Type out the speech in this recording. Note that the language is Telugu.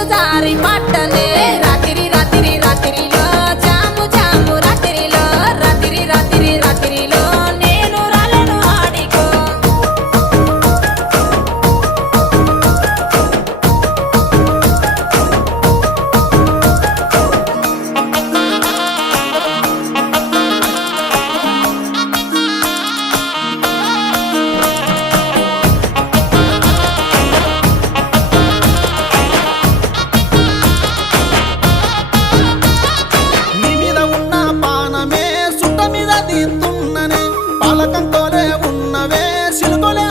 నీరు జారి పట్టనే రాత్రి రాత్రి రాత్రిలో జాము జాము రాత్రిలో రాత్రి రాత్రి రాత్రిలో నేను రాలను ఆడికో నీ మీద ఉన్న పానమే సుట్ట మీద తీస్తున్ననే పాలకంతోనే ఉన్నవే సిలుకొలే